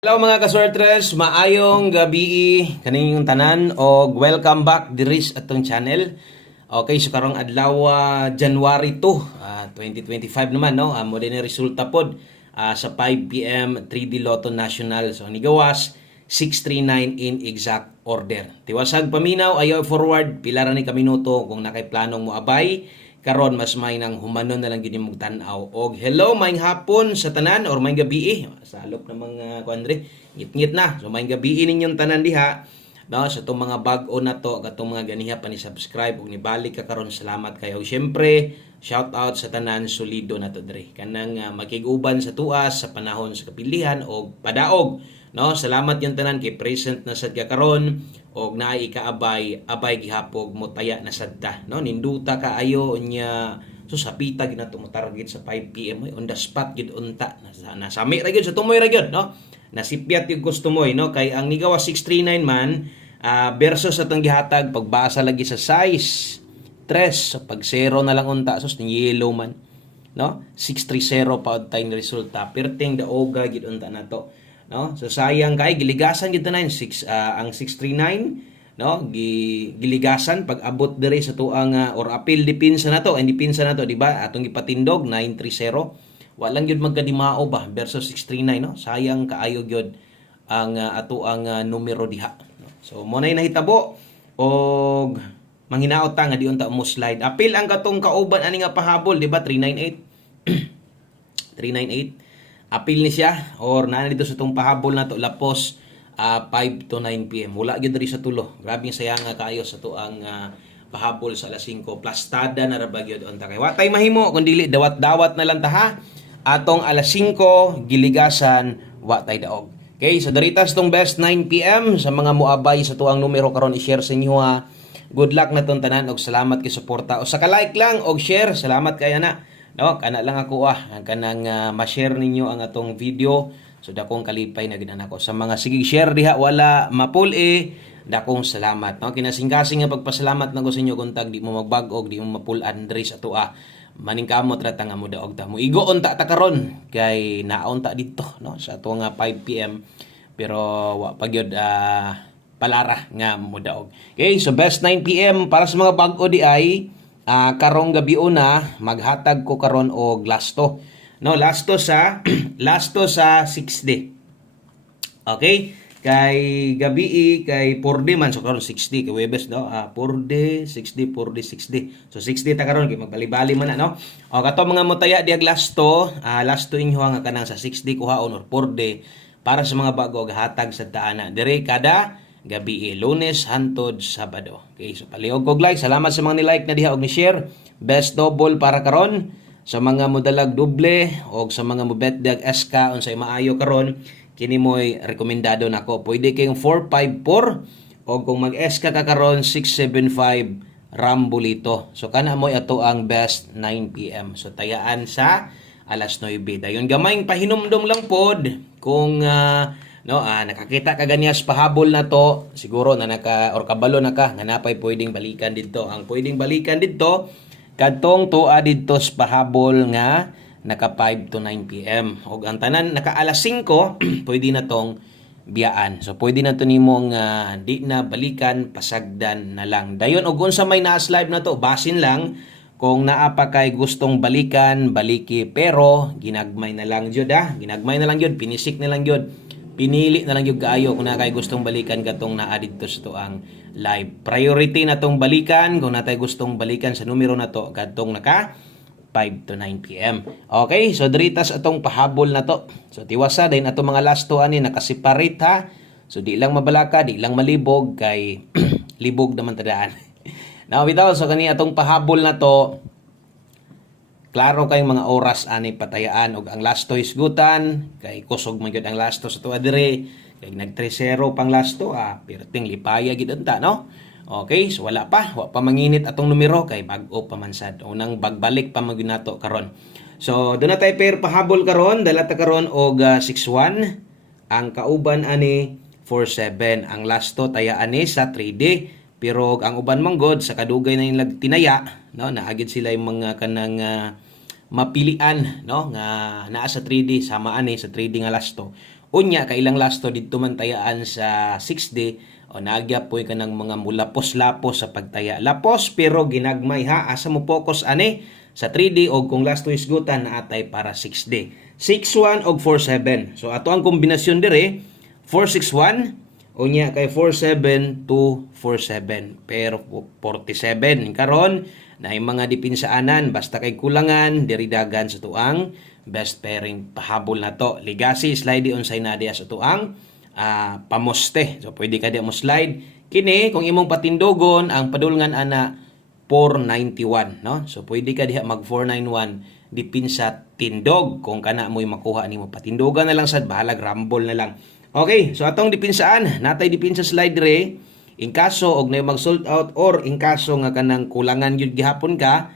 Hello mga kaswertres, maayong gabi kaninyong tanan o welcome back diris atong channel. Okay, so karong adlaw January 2, 2025 naman no. Mo din resulta pod sa 5 PM 3D Lotto National. So nigawas 639 in exact order. Tiwasag paminaw ayo forward pila ra ni ka minuto kung nakay planong mo abay karon mas may nang humanon na lang gid imong tan-aw. Og hello maayong hapon sa tanan or maayong gabi salop na mga kuandre ngit-ngit na. So maayong gabi ninyong tanan diha no sa itong mga bag-o na to katong mga ganiha pa ni subscribe ug ni balik ka karon salamat kayo. Syempre shout out sa tanan solido na to dre kanang makiguban sa tuas sa panahon sa kapilihan og padaog no. Salamat yung tanan kay present na sad ka karon og naay kaabay abay gihapog mo taya na sadta no. Ninduta kaayo nya so sapita gid nato mo target sa 5 PM on the spot gid unta nasami ra gyud sa tumoy ra gyud no. Nasipyat yung kustomoy no kay ang nigawa 639 man versus atong gihatag pagbasa lagi sa size 3 so pag 0 na lang unta sus ni yellow man no 630 pa tayong resulta perting daoga gid unta nato no. So sayang kay giligasan gid tanan ang 639 no giligasan pag abot diri sa tuang or appeal dipinsa nato and dipinsa nato di ba atong gipatindog 930 walang gyud magkadimao ba versus 639 no. Sayang kaayo gyud ang ato ang numero diha no? So mo nay nahitabo og manghinaot ta nga di unta mo slide appeal ang katong kauban ani nga pahabol di ba 398 appeal ni siya or naa dito sa tong pahabol na to lapos 5 to 9 PM wala gyud diri sa tulo. Grabing sayang nga kaayo sa tuang pahabol sa alas 5 plastada na ra ba gyud unta kay watay mahimo kun dili dawat-dawat na lang ta ha atong alas 5 giligasan watay daog. Okay, so daritas tong best 9 PM sa mga muabay sa tuang numero karon i-share sa inyo ha. Good luck na tong tanan og salamat kay suporta o sa ka-like lang og share salamat kay ana no. Kana lang ako kanang ma-share ninyo ang atong video so dakong kalipay na gid nako sa mga sige share diha wala mapul dakong salamat no. Kinasing-kasing nga pagpasalamat na ko sa inyo kung tag di mo magbag-og di mo mapul-an diri sa tua maningkamot ra ta nga mo daog ta mo igo unta ta karon kay naon ta dito no sa tuwa nga 5 PM pero wa pa gyud palara nga mo daog. Okay, so best 9 PM para sa mga bag-o di ay karong gabi una maghatag ko karon og lasto no. Lasto sa lasto sa 6D. Okay, kay gabi kay 4D man so karon 6D kay Webes no 4D 6D 4D 6D so 6D ta karon kay magbali-bali man na no. O kato mga motaya diag lasto lasto inyo nga kanang sa 6D kuhaon or 4D para sa mga bago hatag sa taana dire kada gabi Lunes hantod Sabado. Okay, so palihog kog like salamat sa mga ni-like na diha og ni-share. Best double para karon sa mga modalag doble o sa mga mobet dag SK unsay maayo karon kini moy rekomendado nako. Pwede kayong 454 o kung mag-SK ka karon 675 Rambolito. So kana moy ato ang best 9 PM. So tayaan sa alas 9. Dayon gamayng pahinumdom lang pod kung nakakita ka ganyas pahabol na to siguro na naka or kabalo na ka nga napay pwedeng balikan didto. Ang pwedeng balikan didto kadtong tuwa didto sa pahabol nga naka 5 to 9 PM og ang tanan naka alas 5 pwede na tong biyaan. So pwede na to nimong di na balikan pasagdan na lang. Dayon og unsa may naas live na to basin lang kung naa pa kay gustong balikan baliki pero ginagmay na lang jud ginagmay na lang jud pinisik na lang jud pinili na lang yung kaayo kung na kay gustong balikan katong naa dito sa to ang live. Priority na tong balikan kung natay gustong balikan sa numero na to katong naka 5 to 9 PM. Okay, so diritas atong pahabol na to. So tiwasa din atong mga lasto ani nakaseparate ha. So di lang mabalaka, di lang malibog kay libog naman tadaan. Now bitaw so kani atong pahabol na to klaro kay mga oras ani patayaan og ang lasto isgutan kay kusog man gyud ang lasto sa tuwa dire kay nag 3-0 pang lasto perting lipaya gid unta no. Okay, so wa pa manginit atong numero kay bag-o pa man sad unang bagbalik pa maginato karon. So do na tay pair pahabol karon dala ta karon og 6-1 ang kauban ani 4-7 ang lasto taya ani sa 3D pero ang uban manggod sa kadugay na yung tinaya no naagid sila yung mga kanang mapilian no nga naa sa 3D sama ani sa 3D nga lasto Unya kailang lasto didto man tayaan sa 6D o nagyapoy ka ng mga mulapos-lapos sa pagtaya. Lapos pero ginagmay ha. Asa mo focus ani sa 3D o kung lasto isgutan na atay para 6D. 6-1 o 4-7. So ato ang kombinasyon dire 4-6-1 unya kay 4-7 to 4-7 pero 47 karon na yung mga dipinsaanan basta kay kulangan diri dagan sa tuang best pairing pahabol na to. Legacy slide on sa inadia sa tuang pamoste. So pwede ka di mo slide kini kung imong patindogon ang padulngan ana 491 no. So pwede ka diha mag 491 dipin sa tindog kung kana mo'y makuha nimo patindogan na lang sad bahalag rumble na lang. Okay, so atong dipinsaan, natay dipinsa slide re, in kaso og nay mag sold out or in kaso nga kanang kulangan gyud gihapon ka,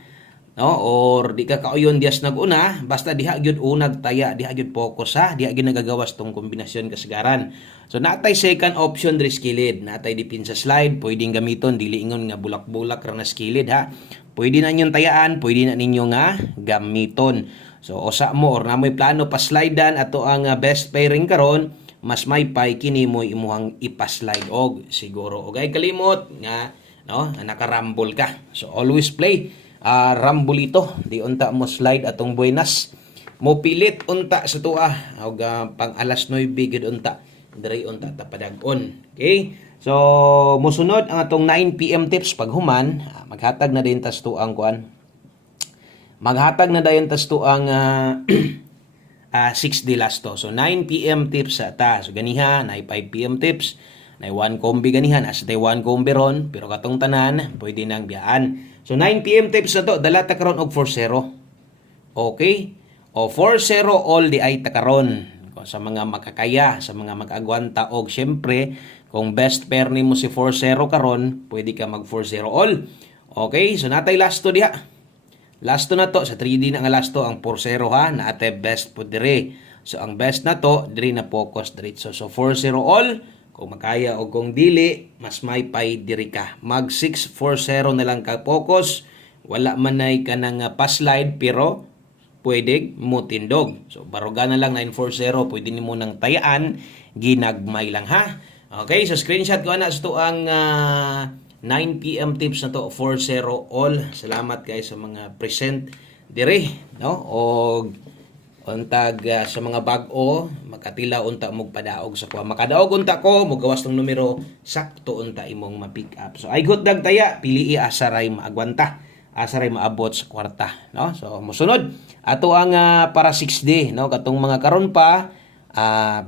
no, or di ka kauyon dias naguna, basta diha gyud unag taya, diha gyud focus ha, diha gyud nagagawas tong kombinasyon kasagaran. So natay second option diri skilled, natay dipinsa slide, pwedeng gamiton dili ingon nga bulak-bulak ra na skilled ha. Pwede na ninyong tayaan, pwede na ninyo nga gamiton. So usa mo or namoy plano pa slidean ato ang best pairing karon, mas may pay kini mo imuhang ipa-slide og siguro og ay kalimot nga no nakarambol ka. So always play rumble ito di unta mo slide atong buenas mo pilit unta sa tuwa og pang alas 9 gid unta diri unta ta padag-on. Okay, so mosunod ang atong 9 PM tips pag human maghatag na din tas tuang kuan maghatag na dayon tas tuang 6D last to. So 9 PM tips sa ta. So ganiha na 5 PM tips, na 1 kombi ganiha, asa tay 1 kombi ron, pero katong tanan pwede nang biyaan. So 9 PM tips na to, dala ta karon og 4-0. Okay? O 4-0 all di ay ta karon. Sa mga makakaya, sa mga mag-agwanta og syempre kung best pair nimo si 4-0 karon, pwede ka mag 4-0 all. Okay? So natay last to diha. Lasto na to, sa 3D na nga lasto, ang 4-0 ha, na ate best po dire. So, ang best na to, dire na focus diretso. So, 4-0 all, kung makaya o kung dili, mas may pay diri ka. Mag 6-4-0 na lang ka focus, wala manay ka ng pa-slide, pero pwede mo tindog. So, baruga na lang 9-4-0, pwede ni mo nang tayaan, ginagmay lang ha. Okay, so screenshot ko na sa ito ang 9 PM tips na to 4-0 all. Salamat guys sa mga present dire no og untag sa mga bag-o makatila unta mog padaog sa kuha makadaog unta ko mogawas ng numero sakto unta imong ma-pick up. So ay good dag taya pili asaray maagwanta asaray maabot sa kwarta no. So mosunod ato ang para 6D no katong mga karon pa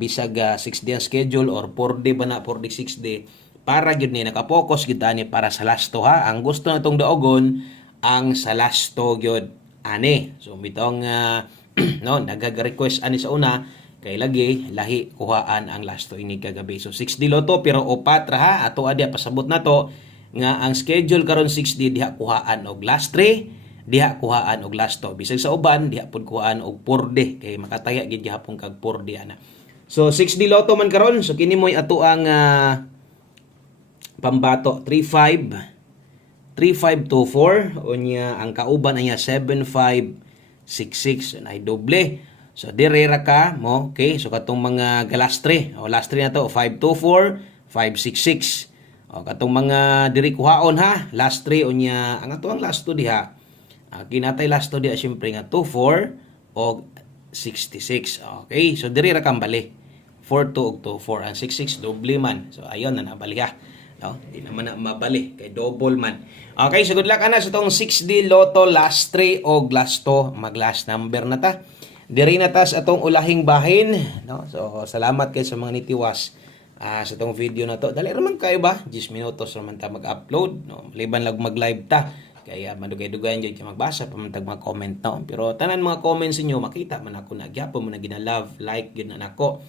bisag 6D ang schedule or 4D ba na 4D 6D para gyud ni nakapokus gyud ani para sa lasto ha. Ang gusto natong daogon ang sa lasto gyud ani. So bitong no nagaga-request ani sa una kay lagi lahi kuhaan ang lasto ini kagabi. So 6D loto pero upat ra ha ato adya pasabot nato nga ang schedule karon 6D diha kuhaan og last 3 diha kuhaan og lasto. Bisag sa uban diha pud kuhaan og 4D kay makataya gyud gihapon kag 4D ana. So 6D loto man karon so kini moy ato ang pambato 3-5 3-5-2-4 unya ang kauban niya 7-5-6-6 na doble. So direra ka mo okay so katong mga galastre o lastre na to 5-2-4 5-6-6 o katong mga diri kuhaon ha last 3 unya ang ato ang last 2 diha kinatay last 2 diha syempre nga 2-4 o 66 okay so diri ra kang bali 4-2 og 2-4 ang 6-6 doble man so ayon na nabali ha. No, di naman na mabali kay double man. Okay, so good luck ana sa tong 6D Lotto last 3 og last 2 mag last number na ta. Diri na ta sa atong ulahing bahin, no? So salamat kay sa mga nitiwas sa tong video na to. Dali ra man kayo ba? 10 minutos ra man ta mag-upload, no? Liban lang mag-live ta. Kaya madugay-dugayan jud magbasa pa man tag mga comment no. Pero tanan mga comments niyo makita man ako na gyapon mo na gina-love, like gyud na nako.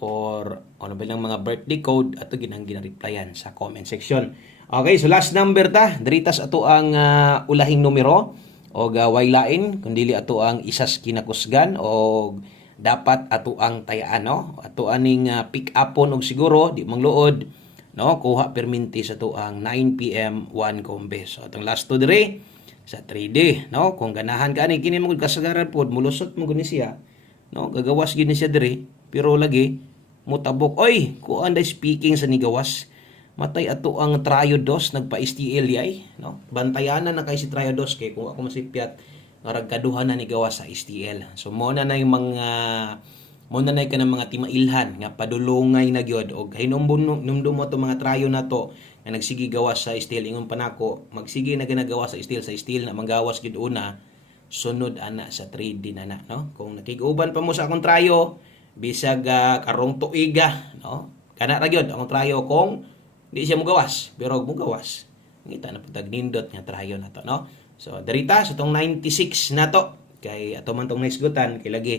Or ano ba lang mga birthday code ato ginang gina-replyan sa comment section. Okay, so last number ta, diritas ato ang ulahing numero o waylain kundi ato ang isas kinakusgan o dapat ato ang tayaan no. Ato aning pick upon og siguro di mangluod no kuha perminti sa ato ang 9 PM 1 kombe. So atong last to dire sa 3D no kung ganahan ka ani kini mo kasagaran pod mulusot mo guni siya no gagawas gini siya dire pero lagi mutabok. Oy, kuan day speaking sa nigawas. Matay ato ang Triodos nagpa-STL yay, no? Bantayanan na kay si Triodos kay kung ako masipyat nga ragkaduhan na ni gawas sa STL. So mo na nay mga mo na nay kanang mga timailhan nga padulungay na gyud og hinumbon numdum mo to mga Trio na to nga nagsigi gawas sa STL ingon panako magsige na ginagawa sa STL na manggawas gyud una sunod ana sa trade din ana, no? Kung nakiguban pa mo sa akong Trio bisag karong tuiga, no? Kana ra gyud akong Trio kung di siya mugawas, pero mugawas ngita na putag nindot nga Trio na to, no? So derita sa tong 96 na to kay ato man tong naisgutan kay lagi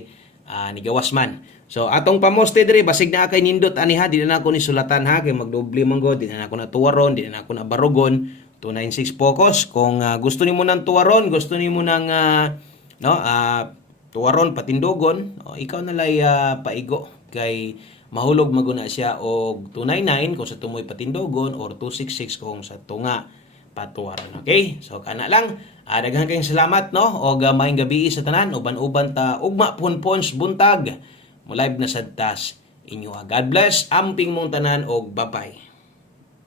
nigawas man. So atong pamoste diri basig na kay nindot aniha di na ako ni sulatan ha kay magdoble man god di na ako na tuwaron di na ako na barugon 296 focus kung gusto nimo nang tuwaron gusto nimo nang tuwaron patindogon ikaw na lay paigo kay mahulog maguna siya og 299 kung sa tumoy patindogon or 266 kung sa tunga patuwaron. Okay? So kana lang daghan kayong salamat no og maayong gabi sa tanan uban-uban ta ugma punpons buntag mo live na sa tas inyo. God bless amping mong tanan og bye-bye.